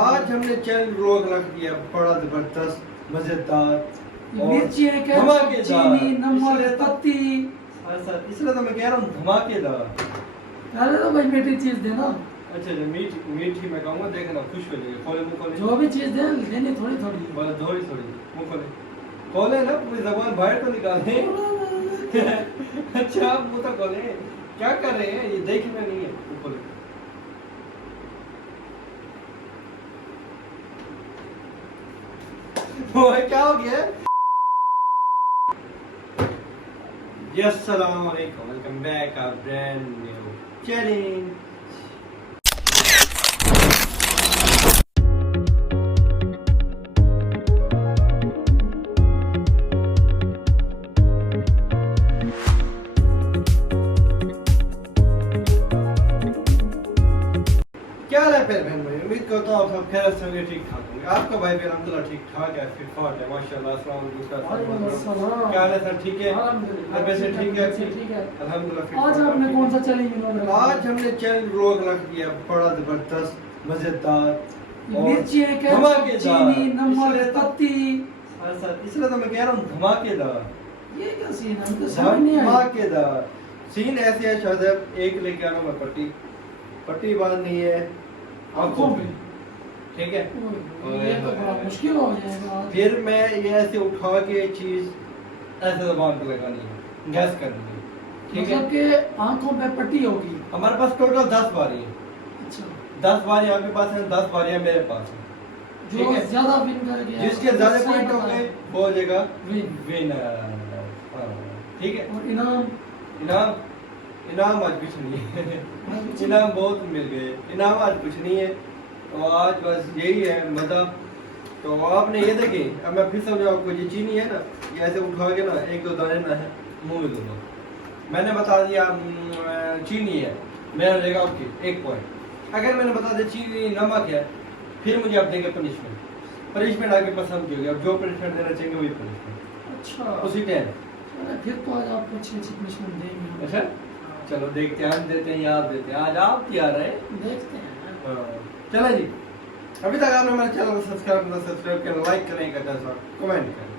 आज हमने channel vlog रख दिया बड़ा जबरदस्त मजेदार मिर्ची है, केचप, चीनी, नमक, पत्ती। इसलिए तो मैं कह रहा हूँ धमाकेदार। पहले तो भाई मीठी चीज देना। अच्छा मीठी मैं कहूँगा, देखना खुश हो जाएगा। खोले मुँह खोले, जो भी चीज दे लेनी थोड़ी थोड़ी। बोला थोड़ी थोड़ी, मुँह खोले खोले ना, पूरी जबान बाहर तो निकाले। अच्छा मुँह तो खोले, क्या कर रहे हैं ये देखना नहीं है। मुँह खोले, वो क्या हो गया? अस्सलाम वालेकुम, welcome back our brand new challenge. क्या हाल है फिर बहन भाई, उम्मीद करता हूँ आप सब खैर से होंगे, ठीक ठाक होंगे। आपका भाई भी अल्हम्दुलिल्लाह ठीक ठाक है, फिट फाट है माशाल्लाह। अस्सलाम वालेकुम, क्या हाल है सर? ठीक है, तबीयत से ठीक है? ठीक है अल्हम्दुलिल्लाह। आज आपने कौन सा चैलेंज? आज हमने चैनल व्लॉग रख दिया बड़ा जबरदस्त मजेदार मिर्ची है, केचप, चीनी, नमक, पत्ती। इसलिए तो मैं कह रहा हूँ धमाकेदार। ये क्या सीन है? हमको समझ नहीं आया। धमाकेदार सीन ऐसे है शाहज़ैब, एक लेके आना मैं पट्टी बांधनी है आंखों पे, ठीक है? ये तो बड़ा मुश्किल हो जाएगा। फिर मैं ये ऐसे उठा के चीज ऐसे जबान पे लगानी है, गैस करनी है, ठीक है? मतलब कि आंखों पे पट्टी होगी। हमारे पास टोटल 10 बारी है। अच्छा, 10 बारी आपके पास है, 10 बारियां मेरे पास है, ठीक जो है? ज्यादा विन कर गया, जिसके ज्यादा पॉइंट हो गए वो हो जाएगा विनर। ठीक है? और इनाम इनाम आज कुछ नहीं है। इनाम बहुत मिल गए, इनाम आज कुछ नहीं है। तो आज बस यही है मजा। तो आपने ये देखे, अब मैं फिर समझाऊं आपको, ये चीनी है ना, ये ऐसे उठा के ना एक दो दाने ना है मुंह में दूंगा। मैंने बता दिया चीनी है, मेरा रहेगा ओके 1 पॉइंट। अगर मैंने बता दिया चीनी नमक है, फिर मुझे आप देंगे पनिशमेंट आगे पसंद की होगी। अब जो पनिशमेंट देना चाहेंगे वही पनिशमेंट। अच्छा, उसी टाइम फिर तो आज आपको अच्छी पनिशमेंट देंगे। अच्छा चलो देखते हैं, हम देते हैं, याद देते हैं। आज आप तैयार है, देखते हैं। चलो जी। अभी तक आपने हमारे चैनल को सब्सक्राइब करें, लाइक करें, कमेंट करें।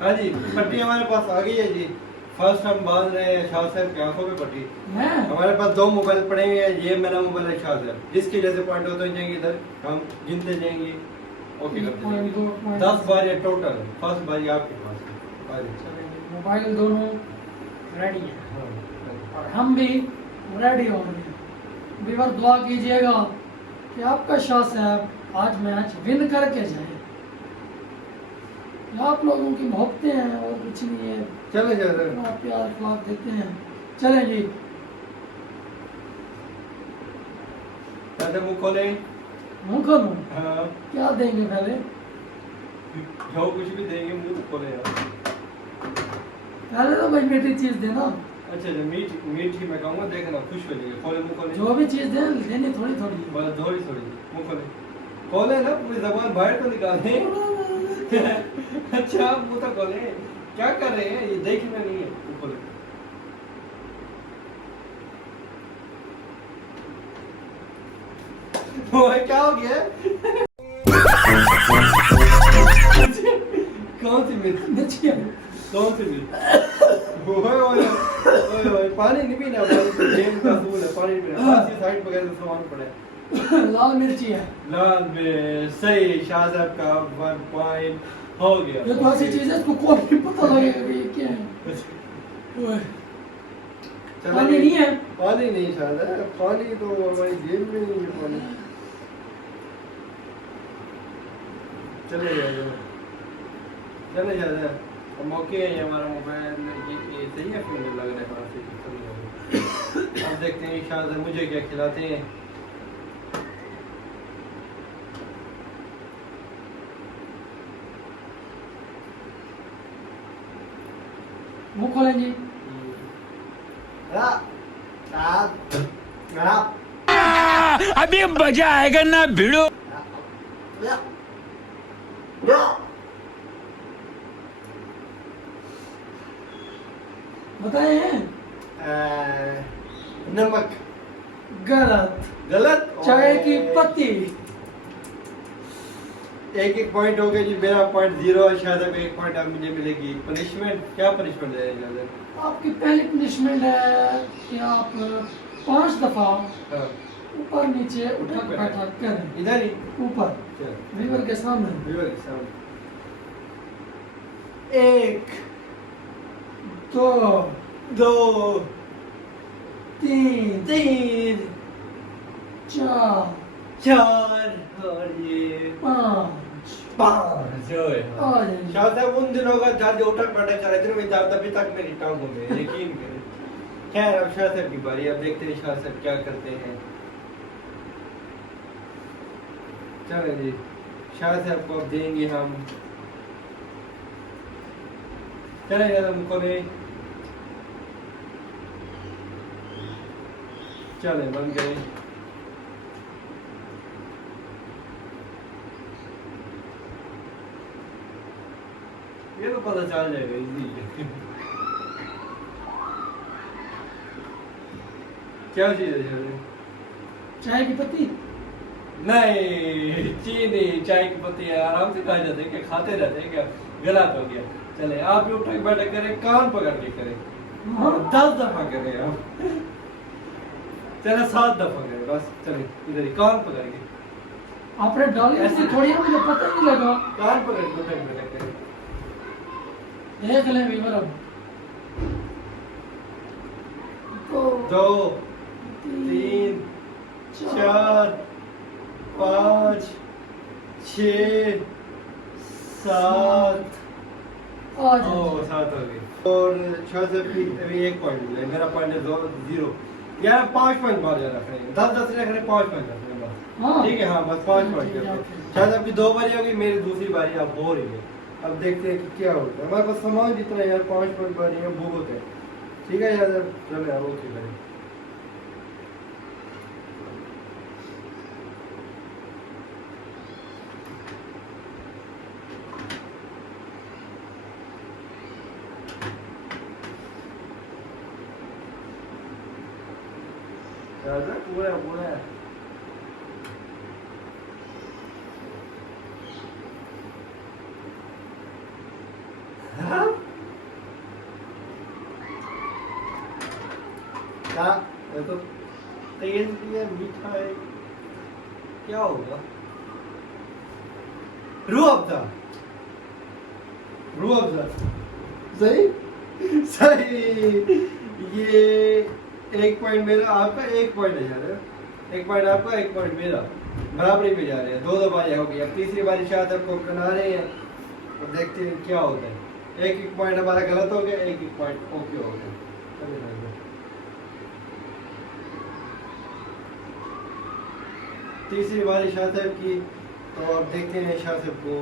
हाँ जी, पट्टी हमारे पास आ गई है जी। फर्स्ट हम बांध रहे हैं शाह साहब की आंखों में पट्टी। हमारे पास 2 मोबाइल पड़े हुए हैं, ये मेरा मोबाइल है, शाह साहब जिसके जैसे पॉइंट होते जाएंगे इधर हम गिनते जाएंगे, ओके करते जाएंगे। 10 बार ये टोटल, फर्स्ट बारी आपके पास है। मोबाइल दोनों रेडी है और हम भी रेडी हो रहे हैं। व्यूअर दुआ कीजिएगा कि आपका शाह साहब आज मैच विन करके जाए। आप लोगों की मोहब्बतें हैं और कुछ नहीं है। चले जाए, आप प्यार ख्वाब देते हैं। चलें जी, मुँह खोले। मुँह खोलूं? हाँ, क्या देंगे पहले? जो कुछ भी देंगे मुँह तो खोले यार। पहले तो भाई मीठी चीज देना। अच्छा मीठी मैं कहूँगा, देखना खुश हो जाएगा। खोले मुँह खोले, जो भी चीज दे लेनी थोड़ी थोड़ी। बोला थोड़ी थोड़ी, मुँह खोले खोले ना, पूरी जबान बाहर तो निकाले। अच्छा मुँह तो खोले, क्या कर रहे हैं ये देखना नहीं है। मुँह खोले, वो क्या हो गया? कौन सी मिर्च? कौन सी मिर्च? ओए पानी नहीं पीना, गेम का रूल है, पानी नहीं पीना। बस ये साइड वगैरह सामान पड़ा है। लाल मिर्ची है। लाल मिर्च सही, शाह साहब का 1 पॉइंट हो गया। ये तो ऐसी चीज है इसको कौन नहीं पता लगेगा कि ये क्या है। ओए, पानी नहीं है। पानी नहीं शायद है, पानी तो हमारी जेब में नहीं है पानी। चले जाए मौके है हमारा मोबाइल ये सही है, फिर लग रहा है। अब देखते हैं शायद मुझे क्या खिलाते हैं। मुँह खोलें जी। अभी मजा आएगा ना भिड़ो। बताए हैं? नमक गलत। गलत। चाय की पत्ती। एक एक पॉइंट हो गया जी, मेरा पॉइंट 0 है। शायद अब एक पॉइंट अब मुझे मिलेगी। पनिशमेंट, क्या पनिशमेंट दे रहे हैं? आपकी पहली पनिशमेंट है कि आप 5 दफा हाँ, ऊपर नीचे उठक बैठक करें। इधर ही ऊपर चल, रिवर के सामने। रिवर के सामने। 1 2 2 3 3 4 4 और ये 5 5 आ जाइए। शायद साहब उन दिनों का जब उठक बैठक कर रहे थे मैं दर्द अभी तक मेरी टांगों में, यकीन करें। खैर अब शाह साहब की बारी, अब देखते हैं शाह साहब क्या करते हैं। चलो जी, शाह साहब को अब देंगे हम। चले यार हमको नहीं, चले बन गए। ये तो पता चल जाएगा इजी। क्या चीज है शायद? चाय की पत्ती। नहीं, चीनी चाय की पत्ती आराम से खा जाते हैं क्या? खाते रहते हैं क्या? गलत हो गया। चले आप भी उठक बैठक करें, कान पकड़ के करें और 10 दफा करें आप। चले 7 दफा करें बस। चले इधर ही कान पकड़ के, आपने डाली ऐसी थोड़ी है, मुझे पता ही नहीं लगा। कान पकड़ के उठक बैठक करें। देख लें वीवर अब। 2 3 4 5 6 7 आ जाइए। 7 हो गए। और 6 से भी अभी 1 पॉइंट मिला है। मेरा पॉइंट है 0। यार 5 पॉइंट बहुत ज्यादा रख रहे हैं। 10 रख रहे हैं, 5 पॉइंट रख रहे हैं बस। हाँ। ठीक है, हाँ बस 5 पॉइंट ठीक है, करते हैं। ठीक। शायद आपकी 2 बारी होगी, मेरी दूसरी बारी अब हो रही है। अब देखते हैं कि क्या होता है। हमारे पास सामान जितना यार 5 पॉइंट बारी है बहुत है। ठीक है यार, चलो यार ओके करें। पूरा पूरा क्या? ये तो तेज भी है, मीठा है, क्या होगा? रूह अफ़ज़ा। रूह अफ़ज़ा सही सही। ये 1 पॉइंट मेरा, आपका 1 पॉइंट है यार। 1 पॉइंट आपका, 1 पॉइंट मेरा, बराबरी पे जा रहे हैं। 2 बारी हो गई। अब तीसरी बारी शायद आपको बना रहे हैं और देखते हैं क्या होता है। 1 पॉइंट हमारा गलत हो गया, 1 पॉइंट ओके हो गया। चलिए भाई, तीसरी बारी शाह साहब की, तो अब देखते हैं शाह साहब को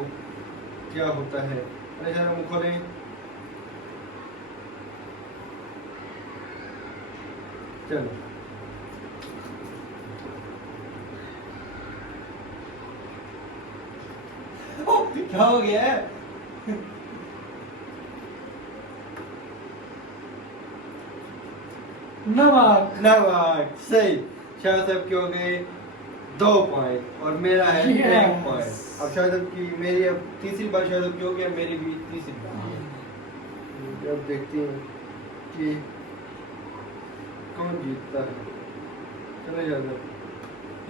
क्या होता है। अरे शाह हम खोलें। चलो क्या हो गया है? नमक। नमक सही। शाह साहब के हो गए 2 पॉइंट और मेरा है 1 पॉइंट। अब शाह साहब की, मेरी अब तीसरी बार शाह साहब की हो गया, मेरी भी तीसरी बार। अब देखते हैं कि कौन जीतता है। चलो शाह साहब,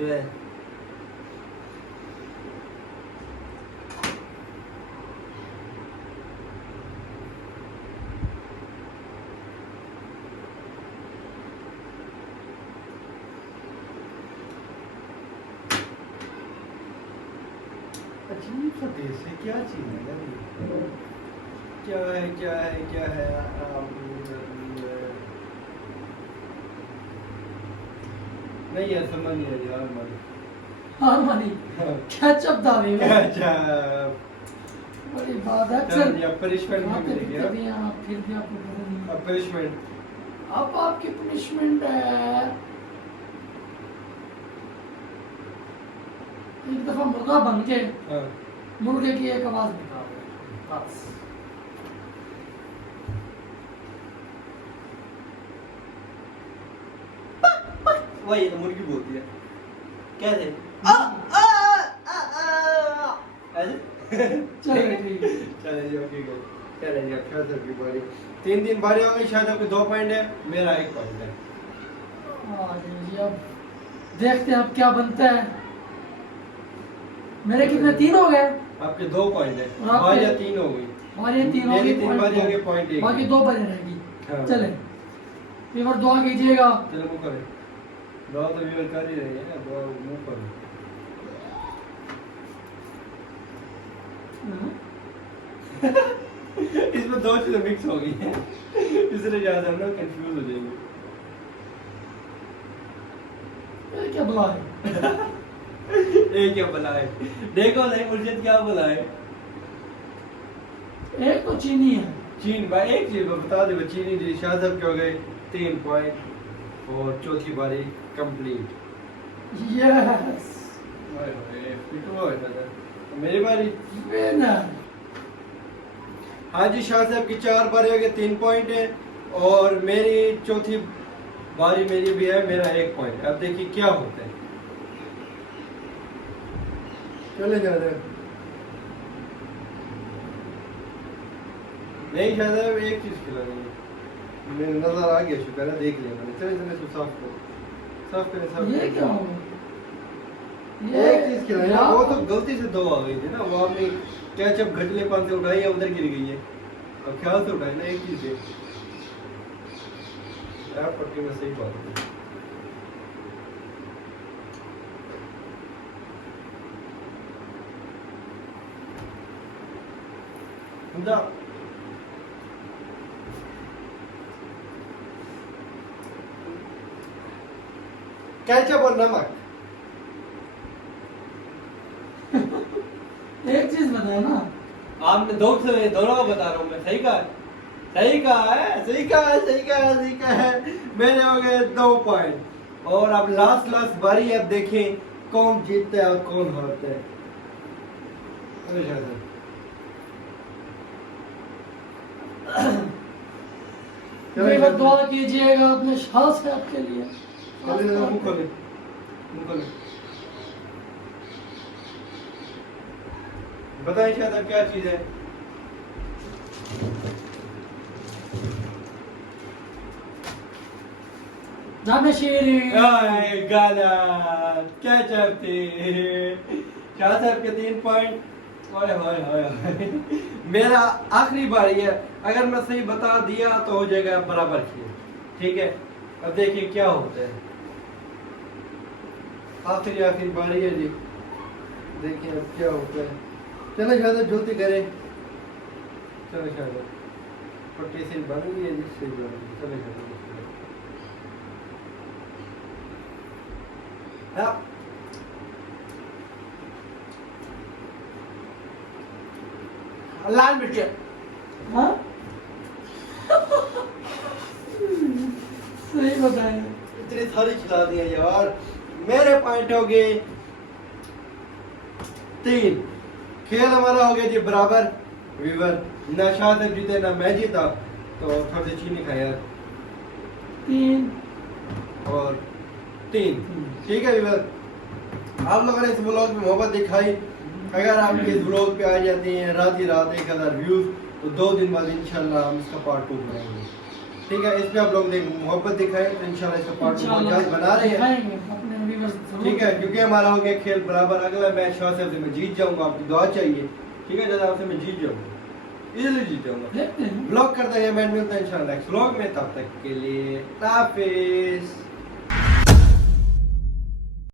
ये अजीब सा देश है, क्या चीज है यार ये? क्या है क्या है क्या है? नहीं यार समझ नहीं आ रही यार हमारी। हाँ मनी। केचप डाली। अच्छा बड़ी बात है। चल चल या पनिशमेंट खाते भी मिलेगी। पीते भी हैं आप, फिर भी आपको पता नहीं। अब पनिशमेंट, अब आपकी पनिशमेंट है एक दफा मुर्गा बन के हाँ मुर्गे की एक आवाज निकाल बस। वही तो मुर्गी बोलती है। कैसे चलो ठीक है। चले जी ओके गए। चले जी अब शायद की बारी 3 बारी हो गई। शायद आपके 2 पॉइंट है, मेरा 1 पॉइंट है। आ जाइए जी, अब देखते हैं अब क्या बनता है। मेरे कितने 3 हो गए आपके 2 पॉइंट है, और आपके- बारियां 3 हो गई। और ये 3 हो मेरी गई, 3 बारी आगे पॉइंट 1 बाकी 2 बजे रहेगी। हाँ। चले व्यूअर दुआ कीजिएगा। चलो मुंह करें, दुआ तो व्यूअर कर ही रहे हैं ना, दुआ मुंह करें। इसमें 2 चीजें मिक्स हो गई हैं, इसलिए ज्यादा हम लोग कंफ्यूज हो जाएंगे। ये क्या बुला है? ये क्या बुलाए, देखो नहीं मुर्शिद क्या बुलाए। एक तो चीनी है। चीन भाई एक चीज बता दे, चीनी जी शाह साहब के हो गए 3 पॉइंट और चौथी बारी कंप्लीट। यस मेरी बारी। विनर। हाँ जी, शाह साहब की 4 बारी हो गए 3 पॉइंट है और मेरी चौथी बारी मेरी भी है, मेरा 1 पॉइंट। अब देखिए क्या होता है। चले जा रहे नहीं शायद एक चीज खिला देंगे, मेरे नजर आ गया, शुक्र है देख लिया मैंने। चले चले इसको साफ करो, साफ करें साफ ये करें। क्या हो गया? एक चीज खिलाई ना, वो तो गलती से 2 आ गई थी ना, वो आपने केचप घटले पान से उठाई है, उधर गिर गई है। अब ख्याल से उठाई ना एक चीज है यार, पट्टी में सही बात है। खुदा केचप और नमक। एक चीज बताया ना, आपने 2 से दोनों बता रहा हूँ मैं, सही कहा, सही कहा है, सही कहा है, सही कहा है, सही कहा है। मेरे हो गए 2 पॉइंट और अब लास्ट बारी। अब देखें कौन जीतता है और कौन हारता है। व्यूअर दुआ कीजिएगा अपने शाह साहब के लिए। मुंह खोले, मुंह खोले। बताइए शायद अब क्या चीज है। जामेशीरी। आए गलत, क्या चाहते शाह साहब के 3 पॉइंट। ओए होए होए होए। मेरा आखिरी बारी है, अगर मैं सही बता दिया तो हो जाएगा बराबर खेल, ठीक है। अब देखिए क्या होता है, आखिरी बारी है जी, देखिए अब क्या होता है। चलो शायद जल्दी करें, चलो शायद पट्टी से बन गई है जिससे चलो शायद लाल मिर्च। हाँ सही बताया। इतनी सारी खिला दिया यार। मेरे पॉइंट हो गए 3। खेल हमारा हो गया जी बराबर। वीवर ना शाह साहब जीते ना मैं जीता, तो थोड़ी चीनी खाया 3 और 3। ठीक है वीवर, आप लोगों ने इस ब्लॉग में मोहब्बत दिखाई। अगर आप इस ब्लॉग पे आ जाते हैं रात ही रात 1000 व्यूज, तो 2 दिन बाद इंशाल्लाह हम इसका पार्ट 2 बनाएंगे। ठीक है, इस पे आप लोग मोहब्बत दिखाएं तो इंशाल्लाह इसका पार्ट 2 जल्द बना रहे हैं। अपने व्यूअर्स जरूर। ठीक है, क्योंकि हमारा हो गया खेल बराबर। अगला मैच शाह साहब से मैं जीत जाऊंगा, आपकी दुआ चाहिए। ठीक है, जल्द आपसे मैं जीत जाऊंगा, इजीली जीत जाऊंगा। देखते हैं। ब्लॉग करते हैं, मैं मिलता है इंशाल्लाह नेक्स्ट ब्लॉग में। तब तक के लिए हाफिज।